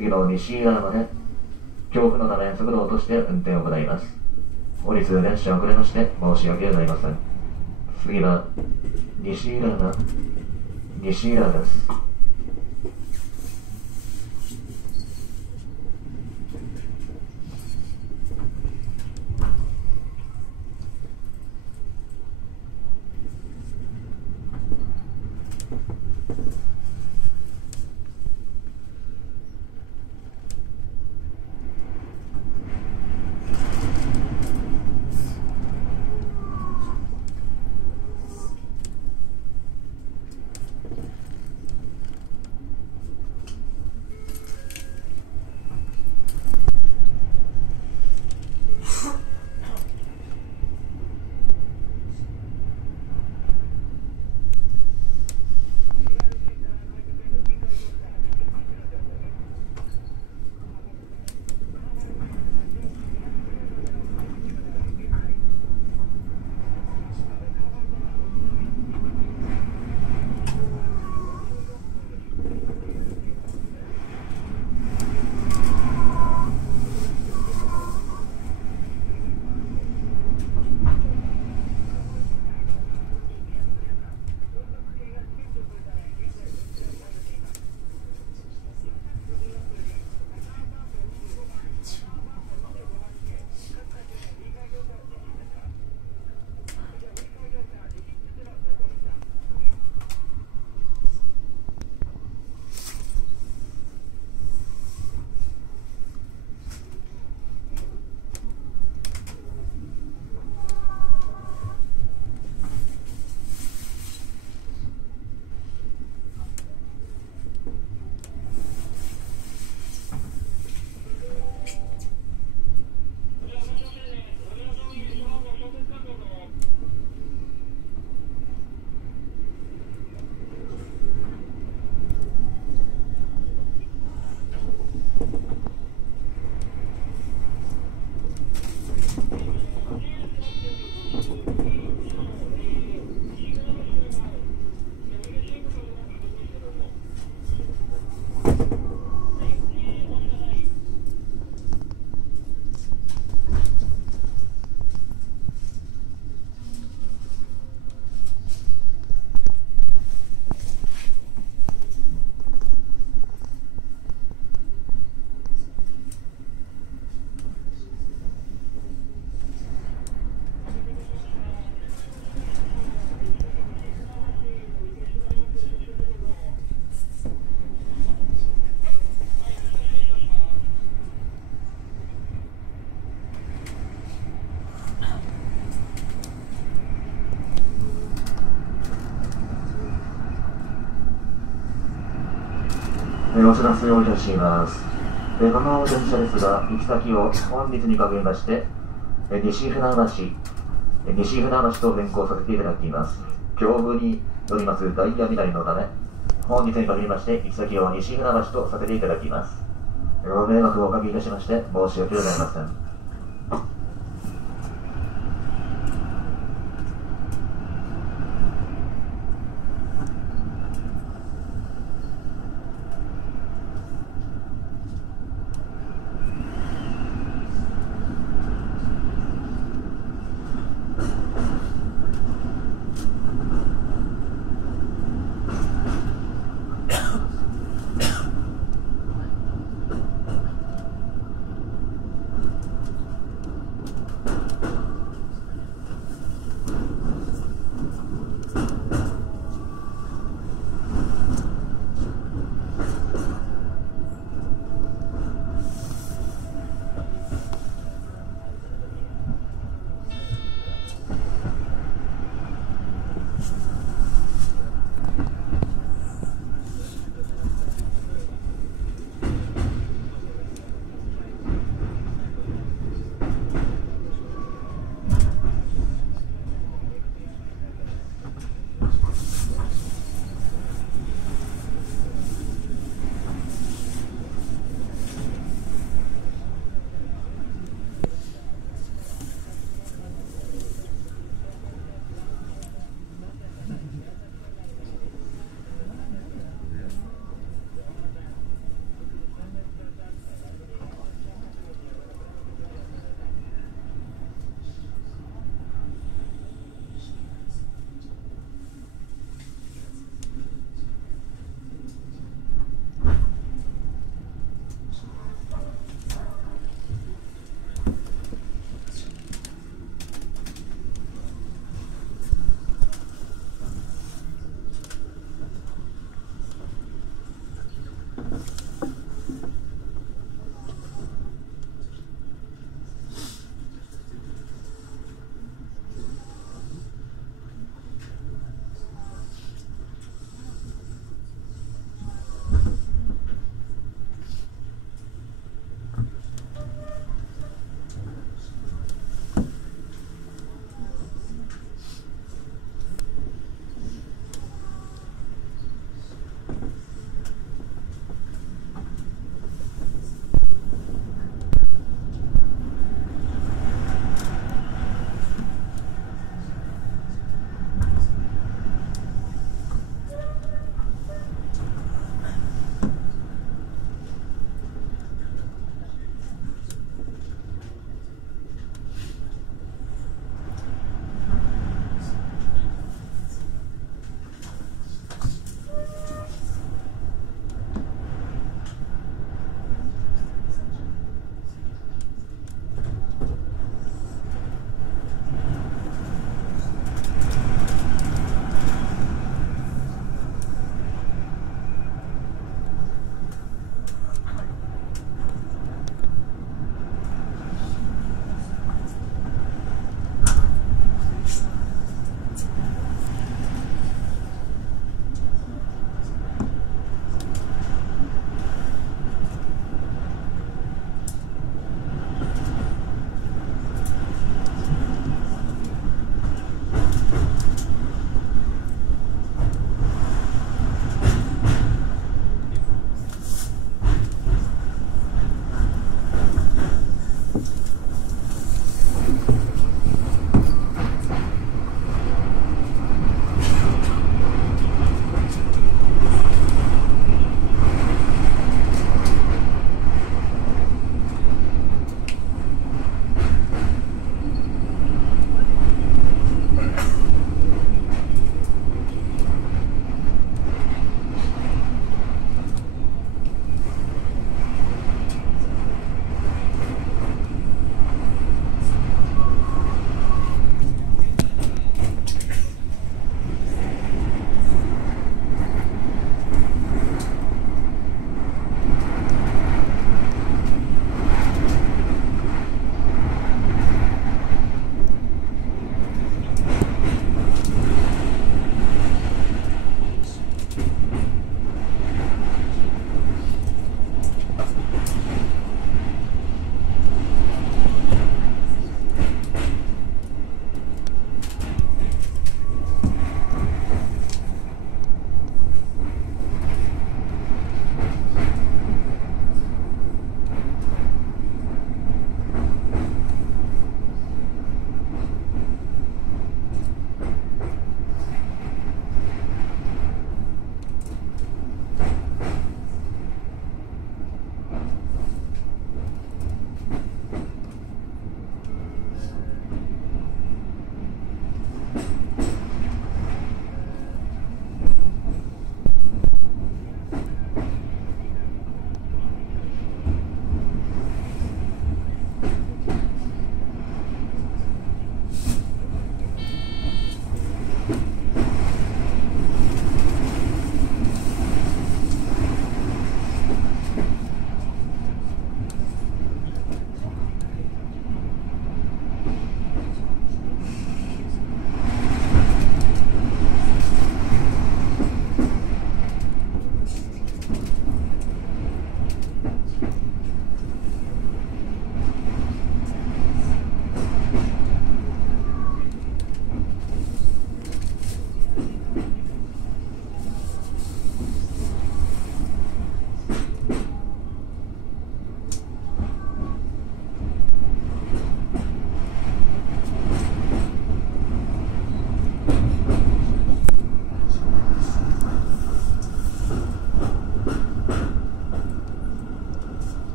次の西浦和まで強風のため速度を落として運転を行います。降り通電車遅れまして申し訳ございません。次は西浦和です。お知らせをいたします。この電車ですが、行き先を本日に限りまして、西船橋と変更させていただきます。強風によりますダイヤ乱れのため、本日に限りまして、行き先を西船橋とさせていただきます。ご迷惑をおかけいたしまして、申し訳ございません。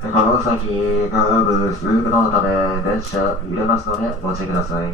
川崎がブースのため電車入れますのでご注意ください。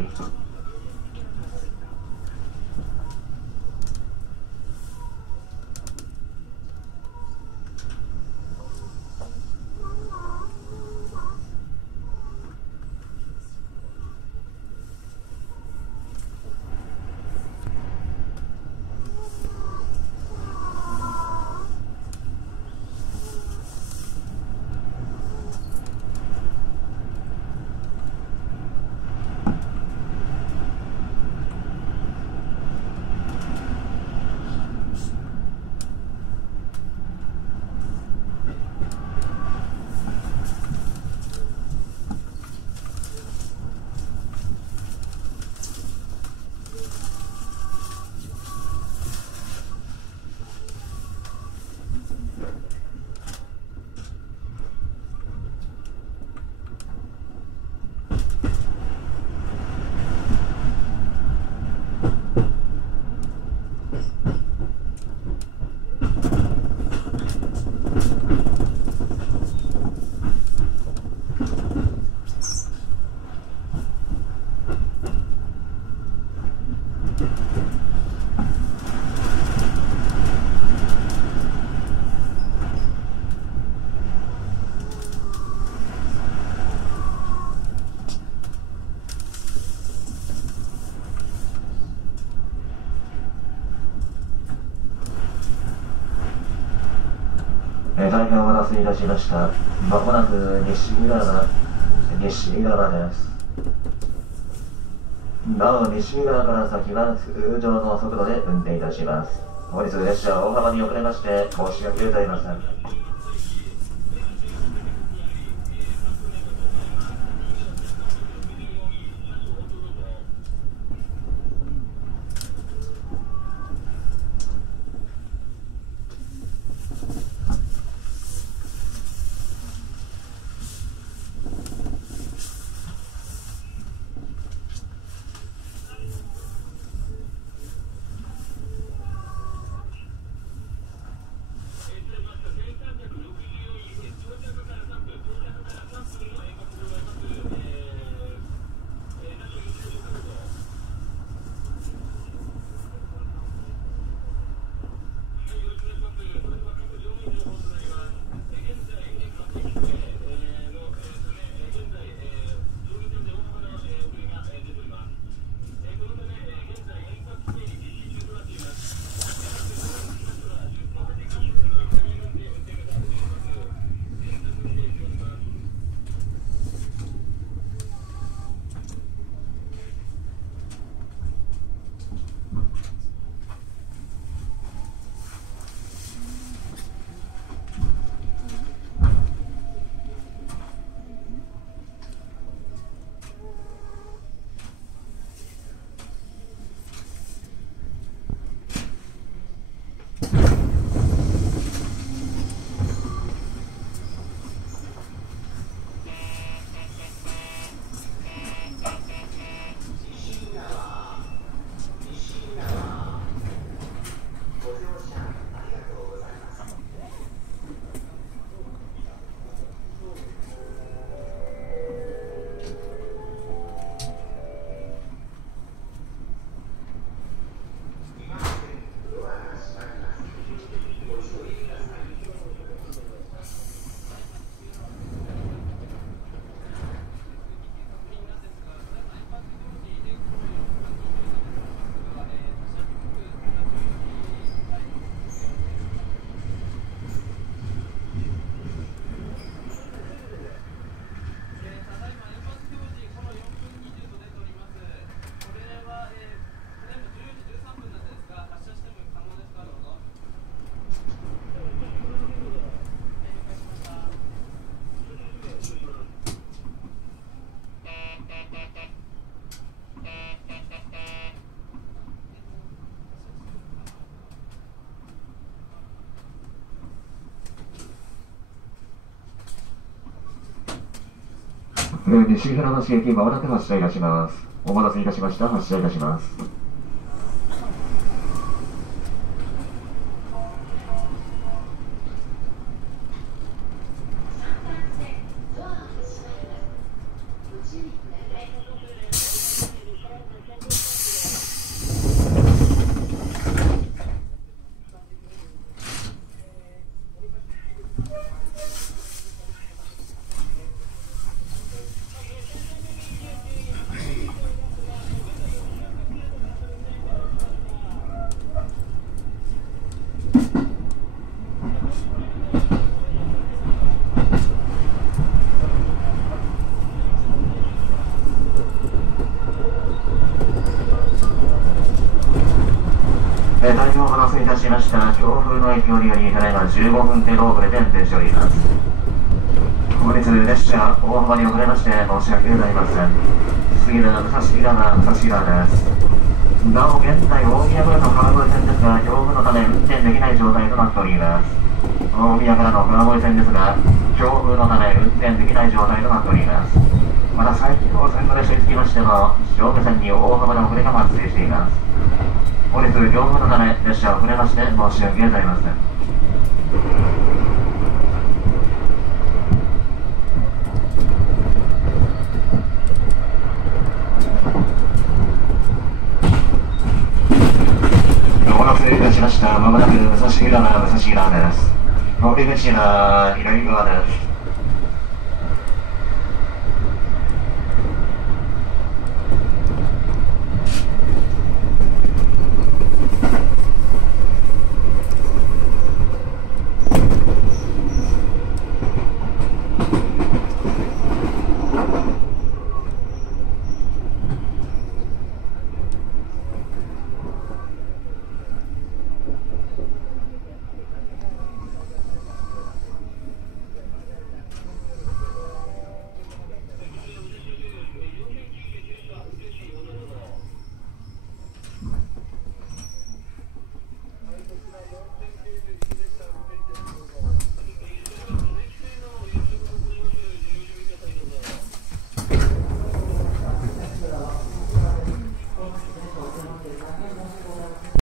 大変お待たせいたしました。まもなく西浦和です。なお、西浦和から先は通常の速度で運転いたします。本日列車大幅に遅れまして申し訳ございません。西船橋駅まもなく発車いたします。お待たせいたしました。発車いたします。の影響により、ただいま15分程度遅れて運転しております。本日列車大幅に遅れまして申し訳ございません。次の武蔵平です。なお現在大宮からの川越線ですが、強風のため運転できない状態となっております。大宮からの川越線ですが、強風のため運転できない状態となっております。また埼京線の列車につきましても、上下線に大幅な遅れが発生しています。本日強風のため列車遅れまして申し訳ございません。お待たせいたしました。まもなく武蔵平です。乗り口は左側です。